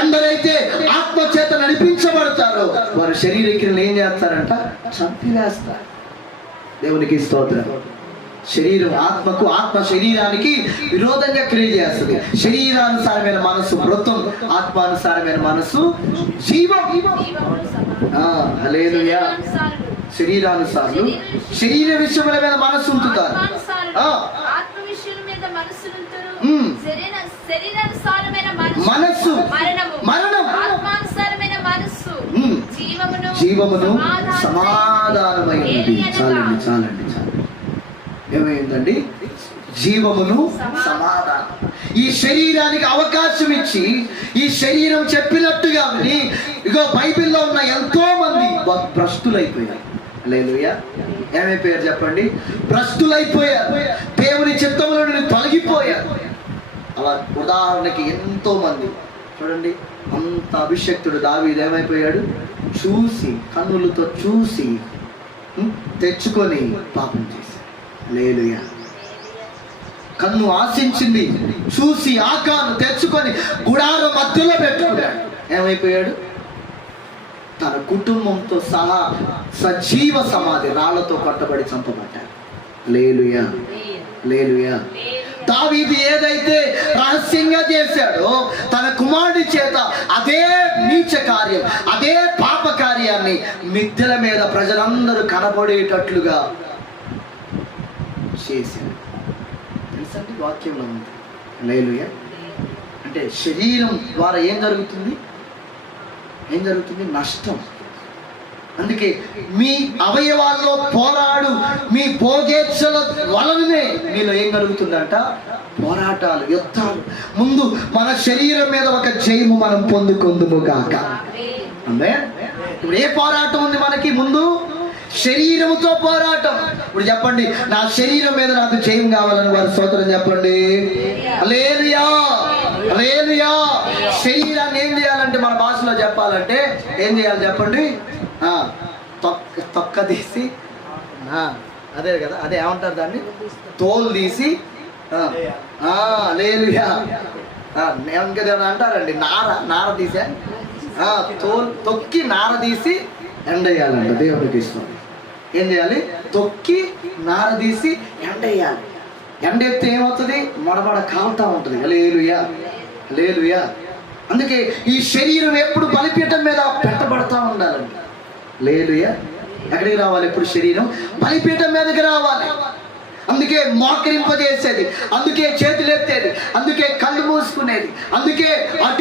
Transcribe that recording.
ఎందరైతే ఆత్మ చేత నడిపించబడతారో వారు శరీర క్రియలు ఏం చేస్తారంట? చంపివేస్తారు. దేవునికి స్తోత్రం. శరీరం ఆత్మకు, ఆత్మ శరీరానికి విరోధంగా క్రియ చేస్తుంది. శరీరానుసారమైన మనసు మృతం, ఆత్మానుసారమైన మనసు జీవం. హల్లెలూయా. శరీరానుసారులు శరీర విషయముల మీద మనసు ఉంచుతారు. మనస్సు మరణం, జీవమును సమాధానమైనది. చాలండి చాలండి చాలండి. ఏమైందండి? జీవమును సమాధానం. ఈ శరీరానికి అవకాశం ఇచ్చి ఈ శరీరం చెప్పినట్టుగా విని, ఇగో బైబిల్లో ఉన్న ఎంతో మంది భ్రష్టులైపోయారు. హల్లెలూయా. ఏమైపోయారు చెప్పండి? భ్రష్టులైపోయారు. దేవుని చిత్తములో నుండి తొలగిపోయారు. అలా ఉదాహరణకి ఎంతో మంది చూడండి. అంత అభిషక్తుడు దావీదు ఏమైపోయాడు? చూసి, కన్నులతో చూసి తెచ్చుకొని పాపం చేశాడు. హల్లెలూయా. కన్ను ఆశించింది, చూసి ఆకాను తెచ్చుకొని గుడారం మధ్యలో పెట్టుకున్నాడు. ఏమైపోయాడు? తన కుటుంబంతో సహా సజీవ సమాధి, రాళ్లతో కొట్టబడి చంపబడ్డాడు. హల్లెలూయా. హల్లెలూయా. దావీదు ఏదైతే రహస్యంగా చేశాడో తన కుమారుడి చేత అదే నీచ కార్యం, అదే పాప కార్యాన్ని మిద్దెల మీద ప్రజలందరూ కనబడేటట్లుగా చేశాడు. తెలుసండి, వాక్యంలో ఉంది. హల్లెలూయా. అంటే శరీరం ద్వారా ఏం జరుగుతుంది? నష్టం. అందుకే మీ అవయవాల్లో పోరాడు, మీ భోగేచ్ఛల వలననే మీలో ఏం కలుగుతుందంట? పోరాటాలు, యుద్ధాలు. ముందు మన శరీరం మీద ఒక జయము మనం పొందుకుందుము గాక. ఆమేన్. ఇప్పుడు ఏ పోరాటం ఉంది మనకి? ముందు శరీరముతో పోరాటం. ఇప్పుడు చెప్పండి, నా శరీరం మీద నాకు జయం కావాలని వారి స్తోత్రం చెప్పండి. హల్లెలూయా. హల్లెలూయా. శరీరాన్ని ఏం చేయాలంటే, మన భాషలో చెప్పాలంటే ఏం చేయాలి చెప్పండి? తొక్క తీసి, అదే కదా, అదే ఏమంటారు దాన్ని? తోలు తీసి, హల్లెలూయా, అంటారండి. నార తీసా, తోలు తొక్కి నార తీసి ఎండేయాలంట. దేవుడికి ఇష్టం. ఏం చేయాలి? తొక్కి నార తీసి ఎండేయాలి. ఎండెత్తే ఏమవుతుంది? మడమడ కాలుతా ఉంటుంది. హల్లెలూయా. హల్లెలూయా. అందుకే ఈ శరీరం ఎప్పుడు బలిపీఠం మీద పెట్టబడతా ఉండాలండి. హల్లెలూయా. ఎక్కడికి రావాలి? ఎప్పుడు శరీరం బలిపీఠం మీదకి రావాలి. అందుకే మోకరింపజేసేది, అందుకే చేతులు ఎత్తేది, అందుకే కళ్ళు మూసుకునేది, అందుకే అటు